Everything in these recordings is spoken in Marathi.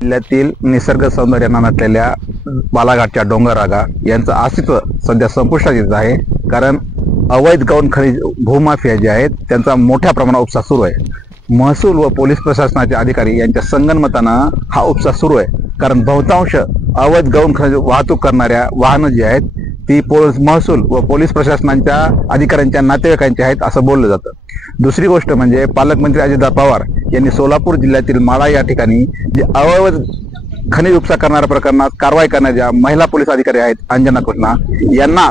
जिल्ह्यातील निसर्ग सौंदर्याने नटलेल्या बालाघाटच्या डोंगररांगा यांचं अस्तित्व सध्या संपुष्टात येत आहे। कारण अवैध गौण खनिज भूमाफिया जे आहेत त्यांचा मोठ्या प्रमाणात उपसा सुरू आहे। महसूल व पोलीस प्रशासनाचे अधिकारी यांच्या संगनमतानं हा उपसा सुरू आहे। कारण बहुतांश अवैध गौण खनिज वाहतूक करणाऱ्या वाहनं जी आहेत ती महसूल व पोलीस प्रशासनाच्या अधिकाऱ्यांच्या नातेवाईकांची आहेत असं बोललं जातं। दुसरी गोष्ट म्हणजे पालकमंत्री अजितदादा पवार यांनी सोलापूर जिल्ह्यातील माळा या ठिकाणी जे अवैध खनिज उपसा करणाऱ्या प्रकरणात कारवाई करणाऱ्या महिला पोलीस अधिकारी आहेत अंजना कृष्णा यांना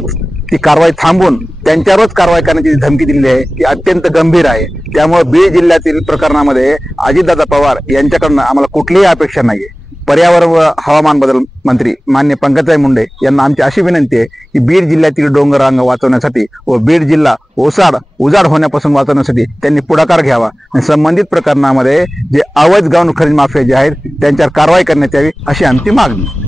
ती कारवाई थांबवून त्यांच्यावरच कारवाई करण्याची धमकी दिलेली आहे ती अत्यंत गंभीर आहे। त्यामुळे बीड जिल्ह्यातील प्रकरणामध्ये अजितदादा पवार यांच्याकडून आम्हाला कुठलीही अपेक्षा नाहीये। पर्यावरण व हवामान बदल मंत्री मान्य पंकजाताई मुंडे यांना आमची अशी विनंती आहे की बीड जिल्ह्यातील डोंगररांगा वाचवण्यासाठी व बीड जिल्हा उजाड होण्यापासून वाचवण्यासाठी त्यांनी पुढाकार घ्यावा आणि संबंधित प्रकरणामध्ये जे अवैध गौण खनिज माफिया जे आहेत त्यांच्यावर कारवाई करण्यात यावी अशी आमची मागणी।